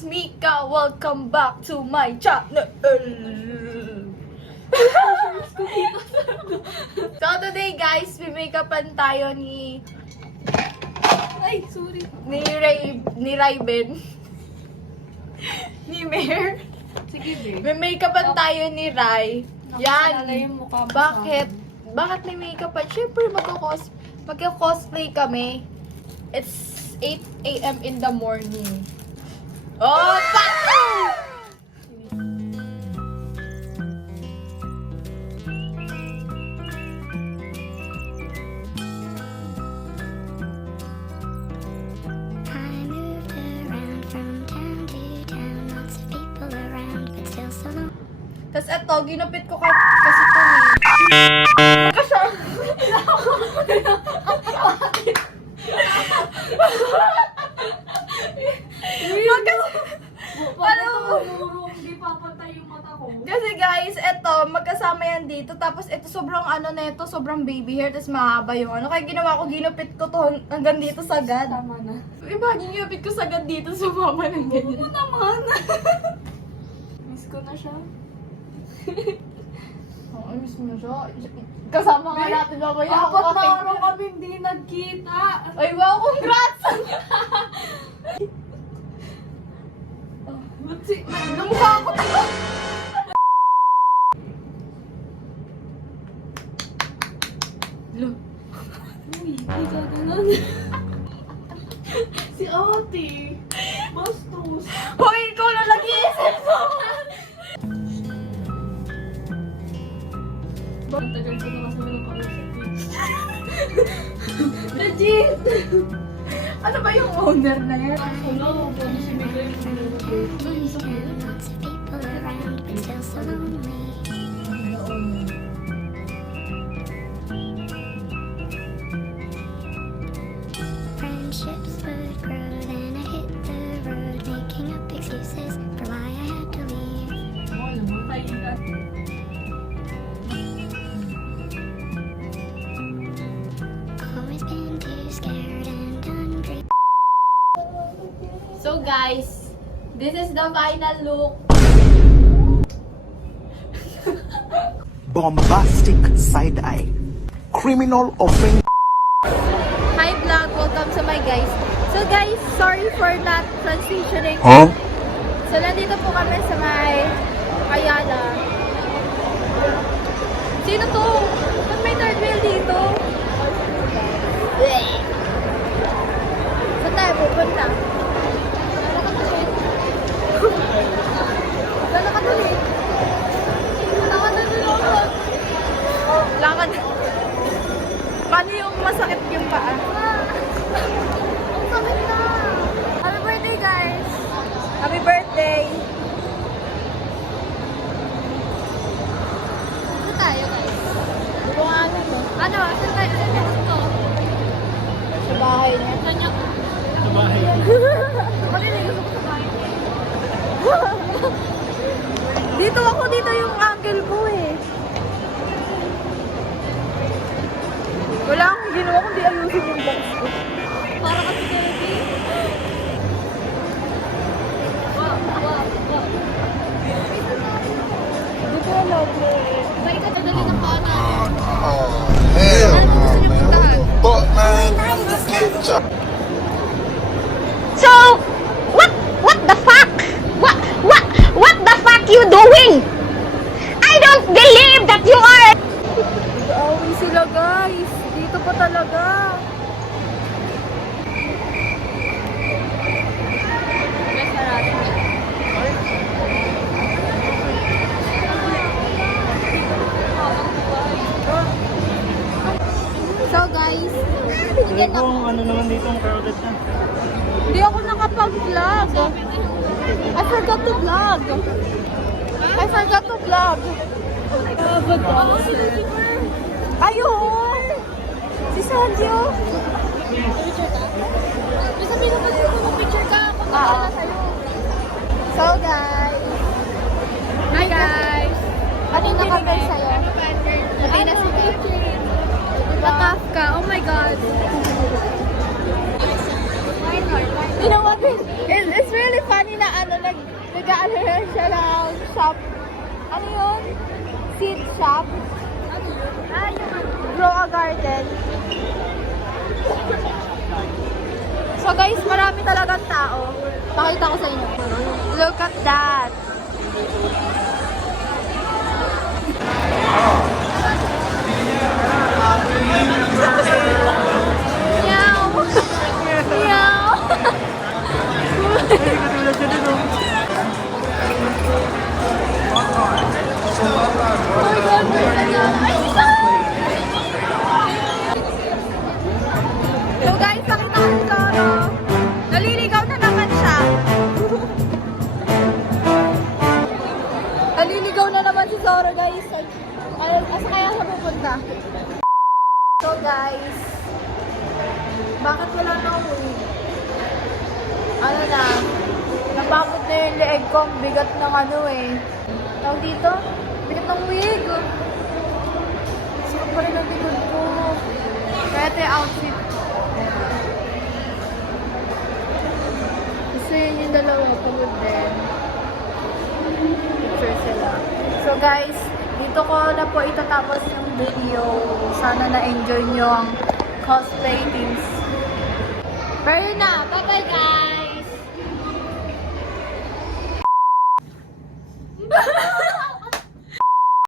it's Mika. Welcome back to my channel. So today guys, may-makeupan tayo ni Rayben. Ni Mer. Sige, babe. May-makeupan tayo ni Ray. Yan. Yung mukha mo Bakit? Bakit may makeupan? Siyempre magka-cosplay kami. It's 8 a.m. in the morning. Oh, pato! Tapos eto, ginupit ko kasi ito eh. Kasi guys, eto, magkasama yan dito. Tapos ito sobrang ano na ito, sobrang baby hair. Tapos mahaba yung ano. Kaya ginawa ko, ginupit ko to hanggang dito sagad. Tama na. Imagine, ginupit ko sagad dito, sumama ng ganyan. Oo naman. Miss ko na siya. Oo, miss mo siya. Kasama nga natin mamaya. Apat na araw kami hindi nagkita. Ay, wow, congrats! Namukha ako dito. Uy, hindi ka ganun. Si ate. Bastos. Hoy, ikaw na nag-iisip mo! Ang tagal ko na kasi nakausap eh. Legit! Ano ba yung owner na yan? Hello, kung si Miguel yung pinag-update. Ay, sakit. Friendships would grow, then I hit the road, making up excuses for why I had to leave. Oo naman, kailan. Always been too scared and ungrateful. So guys, this is the final look. Bombastic side eye, criminal offense. Hi vlog, welcome to my guys. So guys, sorry for not transitioning. Huh? So nandito po kami sa may Ayala. Sino to? Ba't may third wheel dito? Saan tayo pupunta? Saan nakatuloy? Lakad. Paano yung masakit yung paa? Ang sakit na! Happy birthday guys! Happy birthday! Ano tayo guys? Bubunganan mo. Ano? Saan tayo? Saan tayo gusto? Sa bahay niya. Saan niya? Sa bahay. Ano yung gusto ko sa bahay niya? Dito ako, dito yung angle ko eh. Wala akong ginawa kundi ayusin yung box ko. Para kasi therapy. Hindi ko alam eh. Bakit ka dadali ng paa natin? Hell no, man. What the fuck, man? So, what the fuck? What the fuck you doing? I don't believe that you are. Nag-aaway sila guys. Dito pa talaga. So guys, binigyan ako. Ano naman dito ang crowded na? Hindi ako nakapag-vlog. I forgot to vlog. I forgot to vlog. Ayun! Si Sanjo! Sabihin naman dito mag-picture ka. Pagkakala sa'yo. So guys. Hi guys! Ano yung nakapag sa'yo? Pati na si Nakaf ka. Oh my God. You know what? It's really funny na nag-ano na siya ng shop. Ano yun? Seed shop? Grow a garden. So guys, marami talagang tao. Pakita ko sa inyo. Look at that. Meow. Meow. So guys, nakita ko si Zoro. Naliligaw na naman siya. Naliligaw na naman si Zoro, guys. Asa kaya siya pupunta? So guys, bakit wala na uwi? Ano na, napagod na yung leeg ko. Ang bigat ng ano eh. Tawag dito? Bigat ng wig. Sakit pa rin ang bigat ko. Kaya ito yung outfit. Gusto yun yung dalawa. Pagod din. Picture sila. So guys, dito ko na po itatapos yung video. Sana na-enjoy nyo ang cosplay things. Pero yun na. Bye-bye guys!